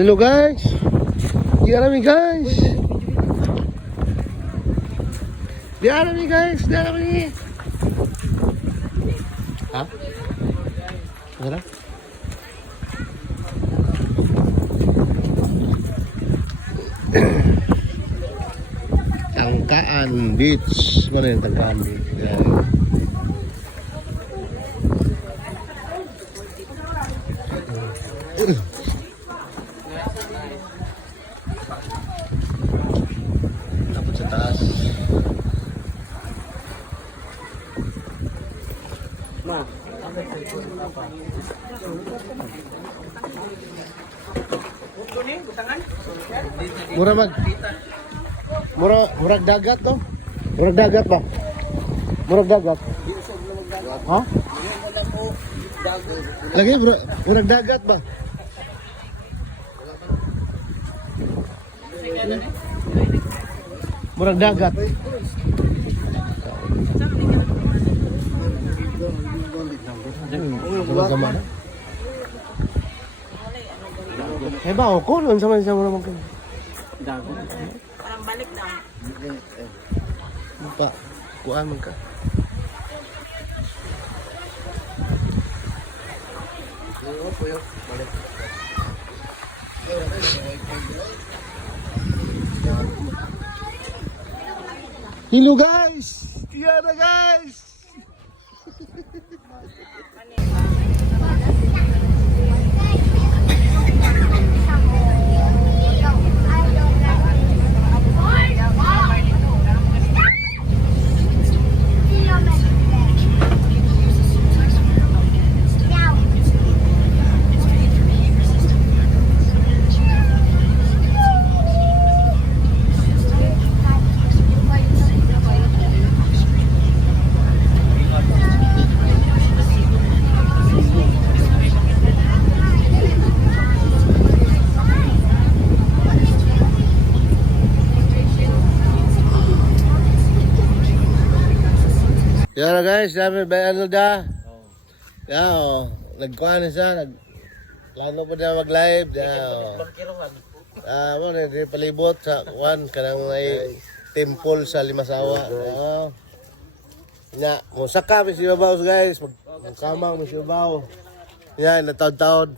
Hello guys. Diyan kami guys. Diyan kami guys. Diyan kami. Ha? Ano? Tangkaan Beach. Mana yung Tangkaan Beach? Yan. Tapos sa taas. Murag dagat to. Murag dagat ba? Murag dagat. Ha? Lagi murag dagat ba? Murag dagat. Eh ba ako nun sama mo naman ko. Dago. Parang balik na. Pa, kuan man ka. Hello guys! Yan na guys! Yan na guys, sabi ba ano da? Yan o, nagkuhan na siya, plano pa na mag-live. Yan o. Mo na, palibot sa kuhan, kanang may temple sa Limasawa. Yan. Yan, musaka may sibabaw guys, magkamang may sibabaw. Yan, natawad-tawad.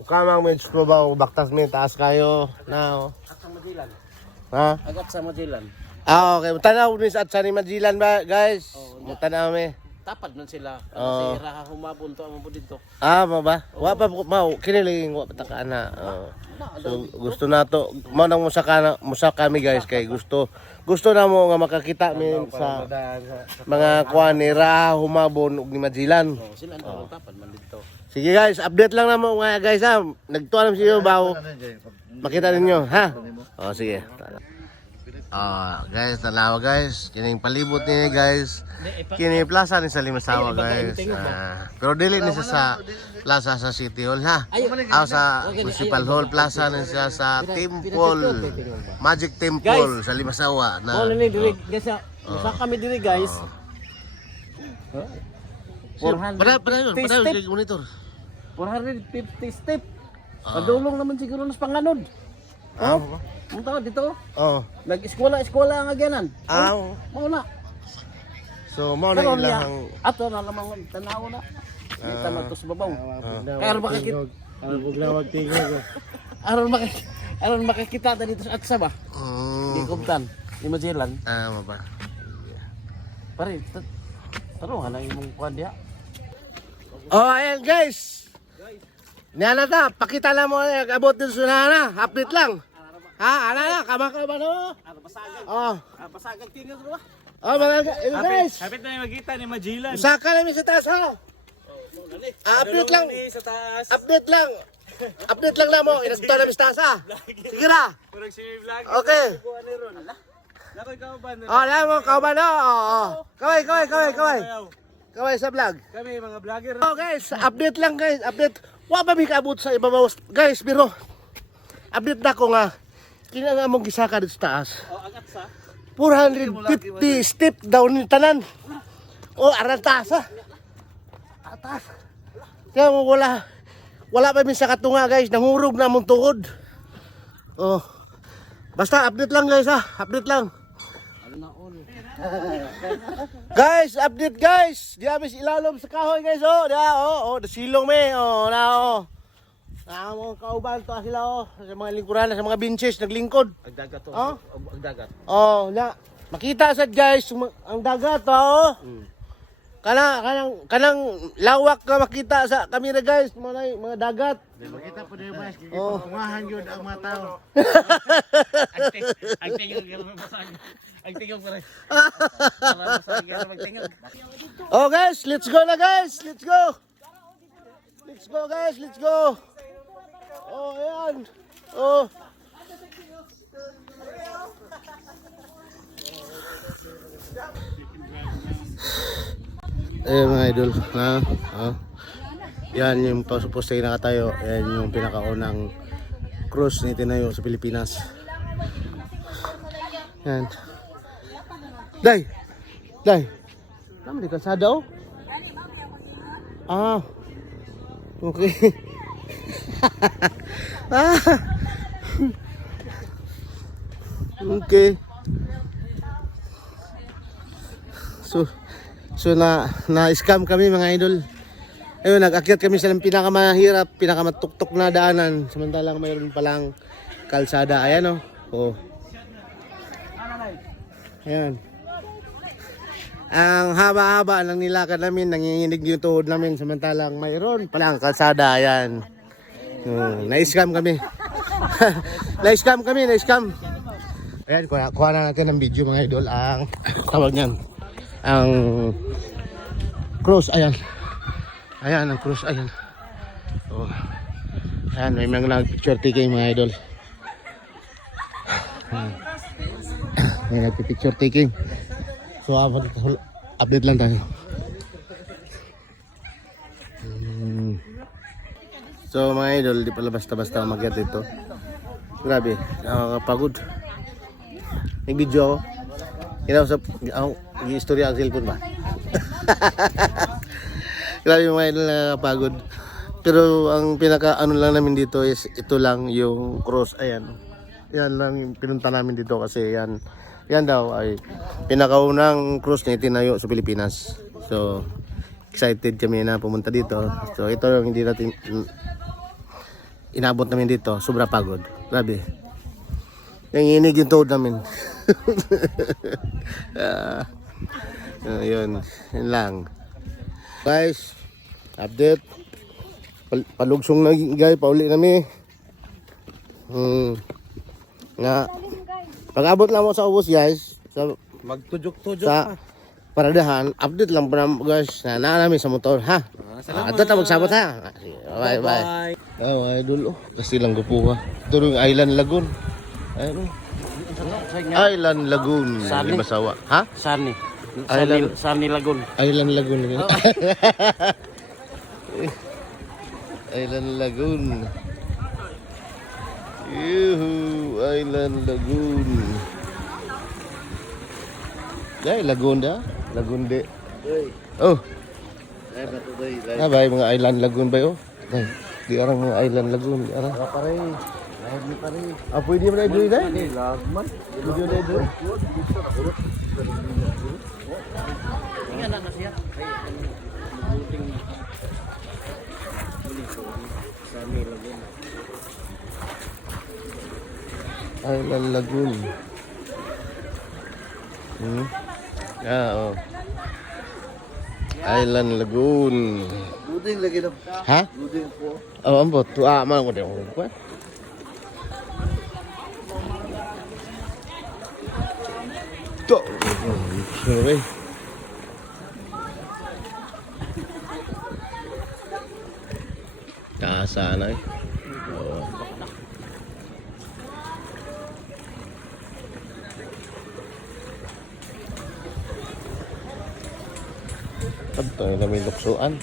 Magkamang may sibabaw, baktas may taas kayo. Na o. At sa Madilan. Ha? Agat sa Madilan. Okay, tanaw ni sa ni Majilan ba guys? Tanaw mi. Tapad man sila. Oo. Kasi raha humabon to amo po dito. Mo ba? Wa pa mau kiniling wa pataka na. So gusto nato mo nang musaka kami guys kay gusto na mo nga makakita mi sa mga kuan ni Raha humabon ug ni Majilan. Sila ang tapad man dito. Sige guys, update lang na mo nga guys ha. Nagtuan si bawo. Makita ninyo ha. Sige. Guys, tanawa guys, kining palibot ni guys. Kini plaza ni sa Limasawa guys. Pero dili ni sa plaza sa City Hall ha. Sa Municipal Hall Plaza ni siya sa Temple. Magic Temple sa Limasawa na. Ni diri guys. Sa kami diri guys. 400. Para yung monitor. 450 step. Padulong naman siguro nas panganod. Munta dito. Nag-eskwela ang agyanan. Mauna. So mo na ilang ato na lamang tanaw na. Kita na to sa babaw. Kaya makakita. buglawag tingog. Aron makakita dito sa atsa ba? Di Kubtan, di Magellan. Mo ba? Pare, tanong lang imong kuan dia. Ayan guys. Niana ta, pakita lang mo abot din sunana, update lang. Ana na, kamaka ba no? Pasagag. Pasagag tingog ba? Mga guys. Hapit na yung magkita ni Majilan. Usaka namin sa taas ha. Update lang. Sa taas. Update lang. Update lang na mo. Inagta namin sa taas ha. Sige na. Parang si vlog. Okay. Nakoy ka ba? Alam mo, kauban na. Kaway. Kaway sa vlog. Kami mga vlogger. Guys, update lang guys. Update. Wa ba may kaabot sa ibabaw. Guys, biro. Update na ko nga. Kina nga mong gisaka dito sa taas. Agat sa 450 step daw ni tanan. Aran taas ha. Atas. Kaya mo wala wala pa min sa katunga guys, nangurog na mong tuhod. Oh. Basta update lang guys ha, update lang. Guys, update guys. Di abis ilalom sa kahoy guys oh. Dia oh, silong me. Oh, na oh. Na mo kauban to sila oh, sa mga lingkuran, sa mga benches naglingkod. Ang dagat to. Oh? Ang dagat. Oh, na makita sad guys ang dagat oh. Kanang lawak ka makita sa kamera guys, mga dagat. Makita po na yung mas, Oh. kumahan yun ang mga tao. Ang tingog yung masag. Ang tingog pala. Para masag yung magtingog. Oh guys, let's go na guys. Let's go. Let's go guys, let's go. Oh, ayan. Oh. Eh mga idol, ha? Oh. Yan yung poste na nakatayo. Yan yung pinakaunang cruise ni tinayo sa Pilipinas. Yan. Day! Day! Tama di kalsada oh. Ah. Okay. Ah. Okay. So na-scam kami mga idol. Ayun, nag-akyat kami sa pinakamahirap, pinakamatuktok na daanan. Samantalang mayroon palang kalsada. Ayan oh. Oh. Ayan. Ang haba-haba ng nilakad namin, nanginginig yung tuhod namin. Samantalang mayroon palang kalsada. Ayan. Na-scam kami. Na-scam kami, na-scam. Ayan, kuha na natin ng video mga idol. Ang tawag niyan. Ang cruise, ayan. Ayan, ang cruise, ayan. Oh. Ayan, may mga nag-picture taking mga idol. Ayan. May nag-picture taking. So, update lang tayo. So, mga idol, di pala basta-basta mag-get ito. Grabe, nakakapagod. Nag-video ako. Kinausap, i-istorya ang cellphone ba? Grabe mga idol, nakakapagod. Pero ang pinaka-ano lang namin dito is ito lang yung cross. Ayan. Yan lang yung pinunta namin dito kasi yan daw ay pinakaunang cruise na itinayo sa Pilipinas. So, excited kami na pumunta dito. So, ito yung hindi natin inabot namin dito. Sobra pagod. Grabe. Nanginig yung tuhod namin. Yun. Yun lang. Guys, update. Palugsong na guys. Pauli kami. Nga. Pag-abot lang mo sa ubos guys. Sa Magtujuk-tujuk sa paradahan, update lang po na guys na namin sa motor ha. Ato ta magsabot ha. Bye bye. Oh, idol oh. Kasi lang gupuha. Ito yung Island Lagoon. Ayun oh. Island Lagoon. Sani? Limasawa. Ha? Sani. Island- Sani Lagoon. Island Lagoon. Island Lagoon. Yuhu, Island Lagoon. Dai Lagoon dah. Lagoon de. Oh. Bye mga Island Lagoon ba yo? Dai, di orang mga Island Lagoon, di orang. Pare. Ay pare. Apa dia mana dulu dah? Lagman. Video dia dulu. Tingnan na siya. Sani Lagoon. Island Lagoon. Oh. Island Lagoon. Buding lagi daw. Ha? Buding po. Oh, ambot. Tua man ko deh. Kuat. Tuh. Sorry. Sana eh. Oh. Ito na may luksuan.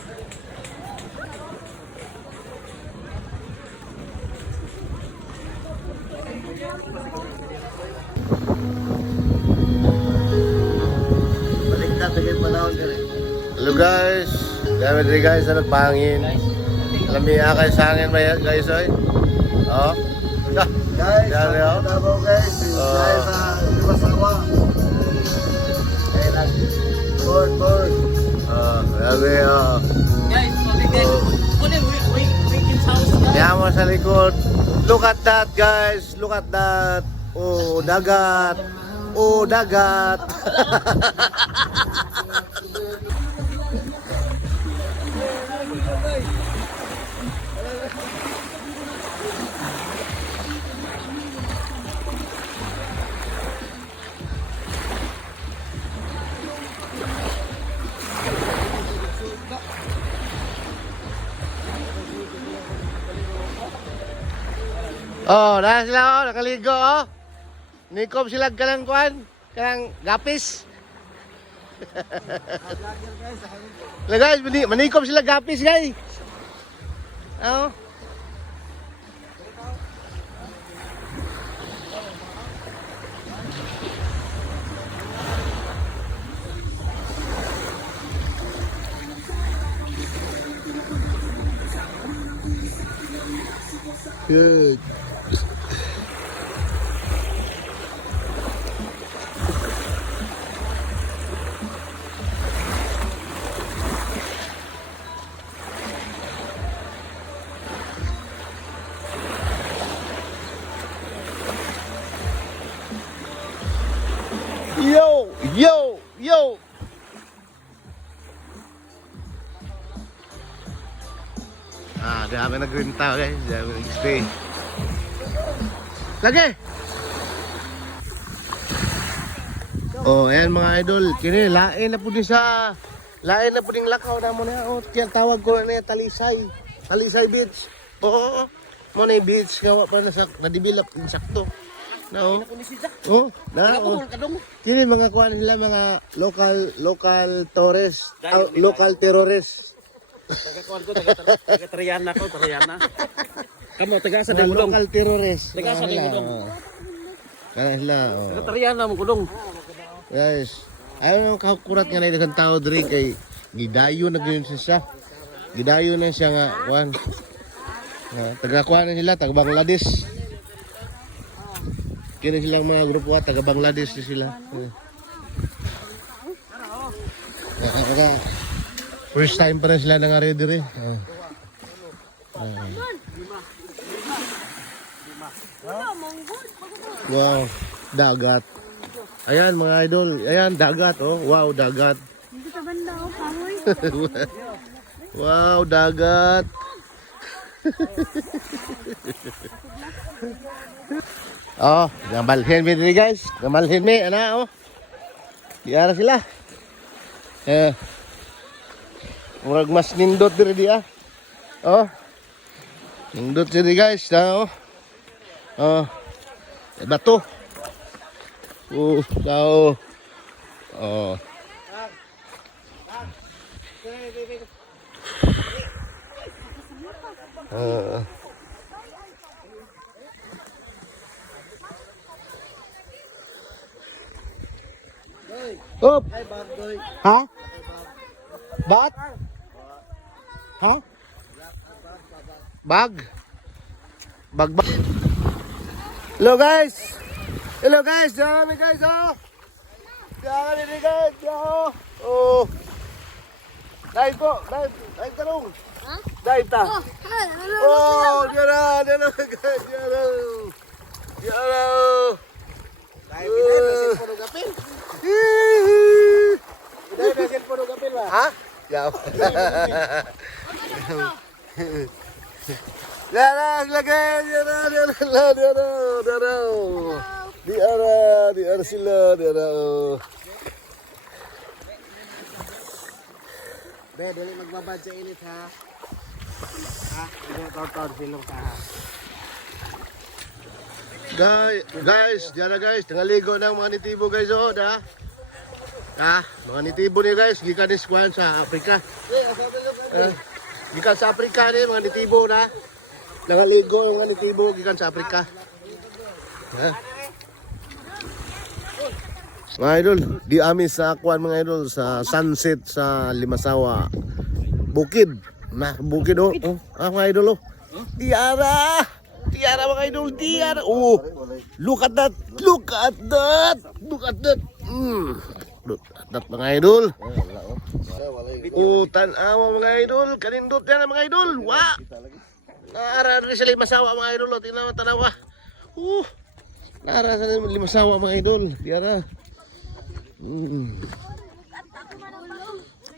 Baliktad, tagay panahon ka rin. Hello guys. Dami guys na nagpahangin. Lamia kay sa hangin ba yan, guys, oy? Oh. Guys, Dali, oh. Davao guys. Guys, sa Limasawa. Kaya lang. Board. Grabe, oh. Guys, Weekend's house guys. Yan mo sa likod. Look at that, guys. Look at that. Oh, dagat. Oh, dagat. Oh, na sila oh, nakaligo oh. Nikob sila kanang kuan, kanang gapis. Lah guys, manikob sila gapis guys. Oh. Good. Yo. Dami nagrinta guys, dami nag-stay. Lagi! Oh, ayan mga idol, kini lain na po din lakaw na mo na. Oh, kaya tawag ko na Talisay Beach. Oo. Mo na yung beach gawa pa na sa na-develop insakto. Na oh. Oh, na oh. Kini mga kuan nila mga local tourists, local terrorists. Taga-kuan ko, taga-Triana ko, Triana. Kamu taga sa Dengdong. Local terrorists. Taga sa Dengdong. Kaya sila. Oh. Taga-Triana mo kudong. Guys, ayaw kakurat nga na isang tao diri kay gidayo na gayun siya. Gidayo na siya nga kuan. Taga-kuan na sila, taga Bangladesh. Kini silang mga grupo taga Bangladesh na sila. First time pa rin sila nangari diri. Wow, dagat. Ayan mga idol, ayan dagat oh. Wow, dagat. Wow, dagat. Oh, gamalhin mi diri guys. Gamalhin mi ana oh. Diara sila. Murag mas nindot diri dia. Oh. Nindot diri guys, na oh. Oh. Bato. Tao. Oh. Up. Ha? Bat? Ha? Bag? Bag. Hello guys. Hello guys. Diyan kami guys oh. Diyan kami guys. Oh. Dive po. Dive tarong. Ha? Dive ta. Oh, diyan na guys. Diyan na. Dive na pornogapil. Dive na pornogapil ba? Ha? Yaw. Diara lagay, diara sila, diara. Be, dali magbabad sa init ha. Ha? Taon silong ka ha. Guys, diara guys, nangaligo ng mga nitibo guys oh, da. Mga nitibo ni guys, gikan ni Squan sa Afrika. Gikan sa Afrika ni mga nitibo na. Nangaligo yung mga nitibo gikan sa Afrika. Mga idol, di amis sa akuan mga idol sa sunset sa Limasawa Bukid. Nah, bukid oh. Mga idol oh. Tiara! Tiara mga idol, tiara. Oh, look at that. Look at that. Look at that. Look at that mga idol. Oh, tanawa mga idol. Kanindot yan mga idol. Wah! Naara rin sa limasawa mga idol. Tinawa, tanawa. Naara sa limasawa mga idol. Tiara.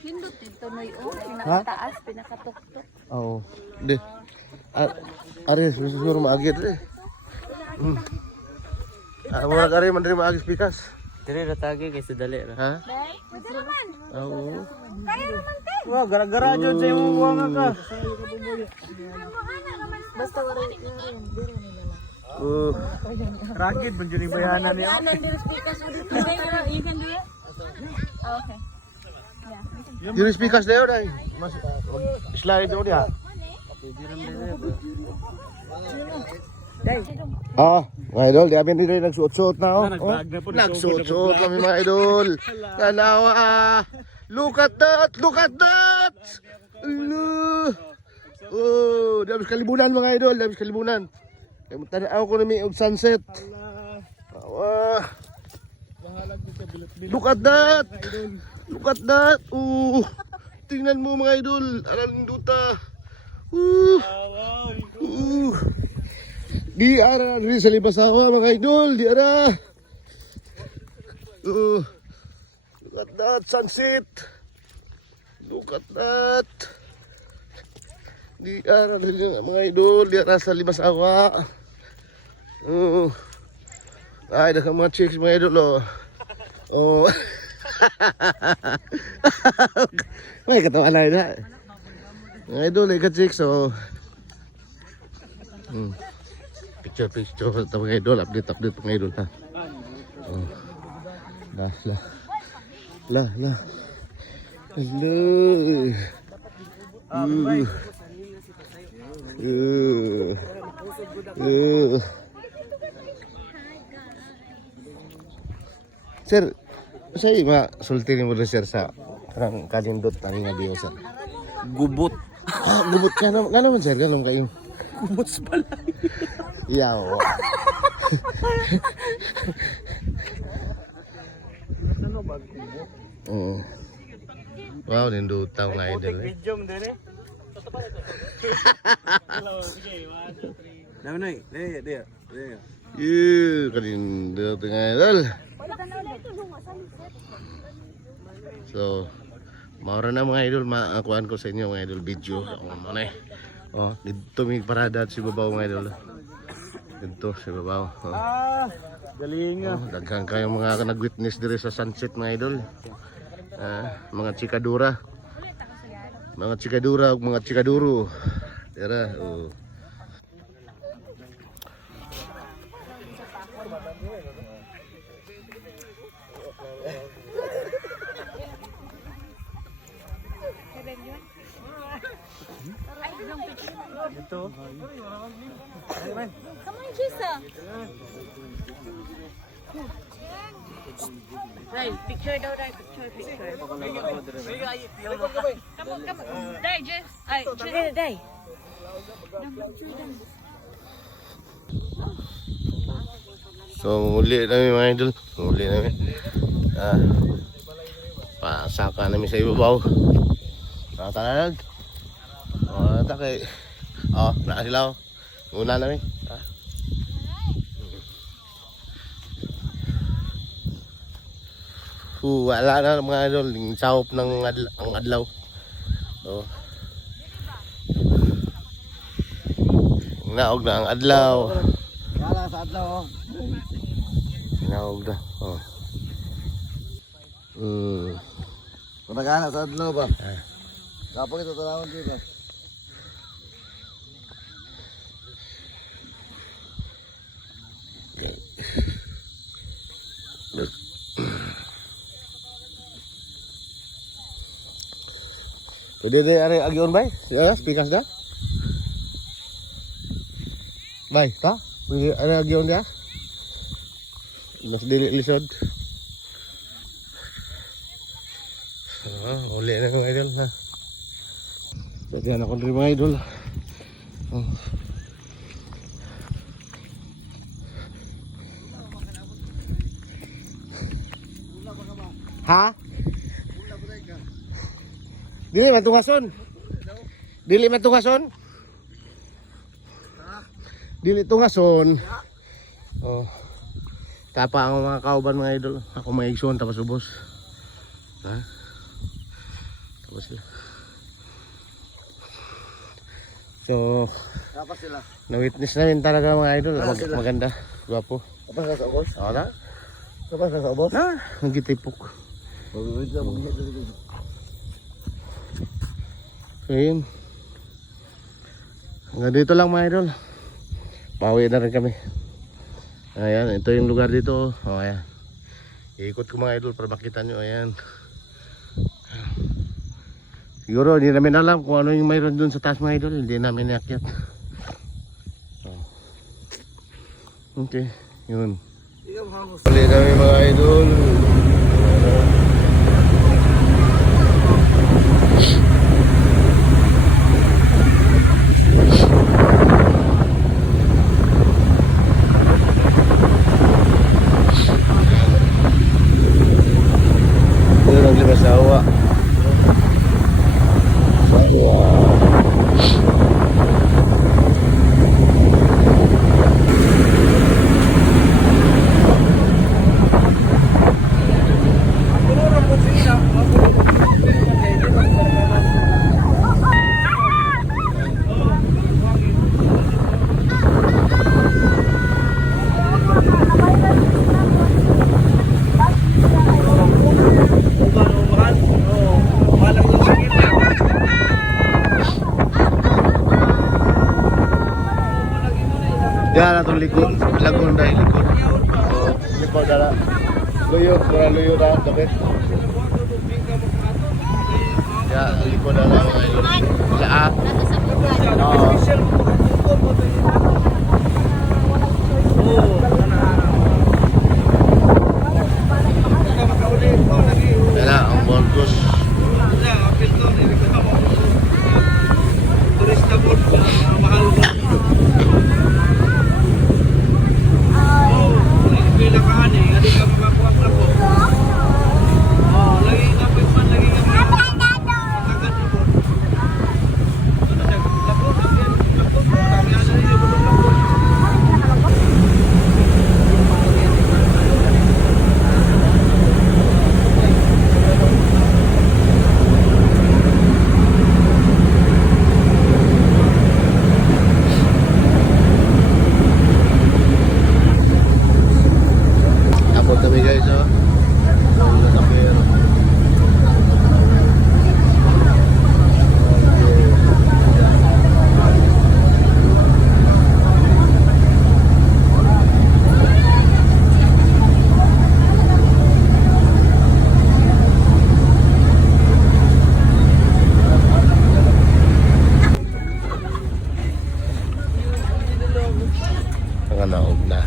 Hindot dito may pinakataas, pinakatuktok. Oo. Di. Aris, siguro maagit eh. Murag ari man diri maagis pikas. Dili ratagi kay dali ra. Ha? Day, pwede naman. Oo. Kaya naman te. Wah, gara-gara jud sa imong buwanga ka. Basta wala rin. Ragid man jud ni bayanan niya. You can do it? Oh, okay. Diri pikas dayo dai. Mas slide do dia. Mga idol, di amin dito nagsuot-suot na oh. Nagsuot-suot kami mga idol. Tanawa. Look at that, look at that. Oh, di abis kalibunan mga idol, di abis kalibunan. Kaya tanaw ko na may sunset. Look at that. Look at that. Tingnan mo mga idol, alang duta. Di ara rin sa libasawa mga idol, di ara. Look at that sunset. Look at that. Di ara rin mga idol, di ara sa libasawa. Ay, dah mga chicks mga idol oh. May katawa na ina. Mga idol, ay ka-chicks oh. Picture ito mga idol, update mga idol ha. Oh. Lah. Hello. Sir, saya ba sulti ni mo sir sa karang kanindot tani nga diyo sir. Gubot. Gubot ka naman sir, ganun kayo. Gubot sa balay. Yaw. Oo. Wow, nindot tao nga idol eh. Video mo din eh. Dami na eh. Dia. Kanindot nga idol. So, maura na mga idol, maakuan ko sa inyo mga idol video. Dito may parada at si babaw mga idol. Dito si babaw. Galing nga. Daghan kayong mga nag-witness diri sa sunset mga idol. Mga chikadura. Mga chikadura ug mga chikaduro. Tara, Ito. Come on, Chisa. Day, picture daw, Day. Picture. Come on. Day, Jess. Ay, Chisa, Day. so muli namin mga idol. Muli namin. Pasaka namin sa ibabaw. Nakatalag. Takay. Nakasilaw. Una namin. Wala na mga idol. Yung sahop ng ang adlaw. Naog na ang adlaw. Kala sa adlaw. Naog na. Kung nagana sa adlaw ba? Kapag ito talawan dito. Pwede na ari agyon bay? Speakers da? Bay, ta? Pwede ari agyon dia? Mas dili lisod. Uli na mga idol ha. So Diyan ako rin mga idol. Oh. Ha? Dili matugason. Dili matugason. Dili tungason. Oh. Tapa ang mga kauban mga idol. Ako mga igsoon tapos ubos. Ha? Tapos sila. So, Dapat sila. na-witness namin talaga mga idol. Maganda. Gwapo. Apa sa ubos? Oo na. Apa sa ubos? Ha? Ang gitipok. So yun. Hanggang dito lang mga idol. Pauwi na rin kami. Ayan, ito yung lugar dito. O ayan. Iikot ko mga idol para makita nyo. Ayan. Siguro hindi namin alam kung ano yung mayroon dun sa taas mga idol. Hindi namin iakyat. Okay, yun. Uli kami mga idol. Ito ang lima sa awa. Yan atong likod, lagon dahil likod. So, likod dala. Luyo na dakit. Ya, likod dala mga idol. Laa. Oo. Wala, ang Borgos. Tapos kami guys, oh. Ang naog na.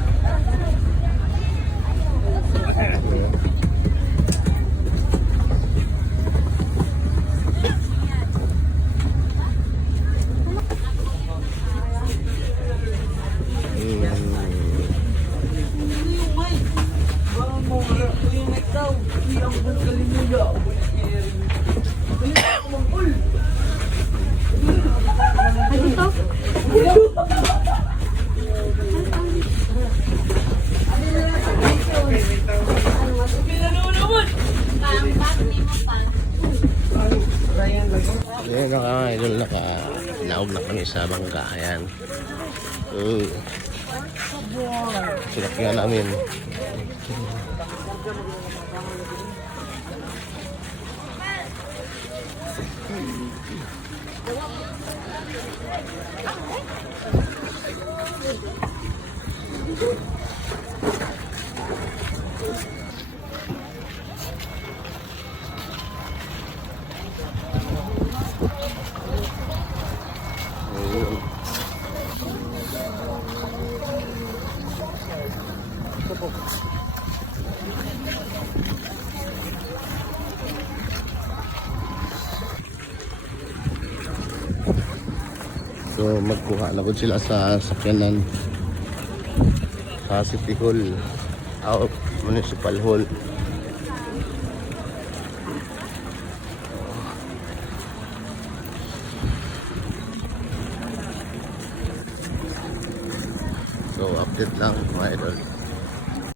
Ayan mga idol, naog na kami sa bangka. Ayan. Sinakyan namin. So magkuha na po sila sa sakyanan sa City Hall, Municipal Hall. So update lang mga idol.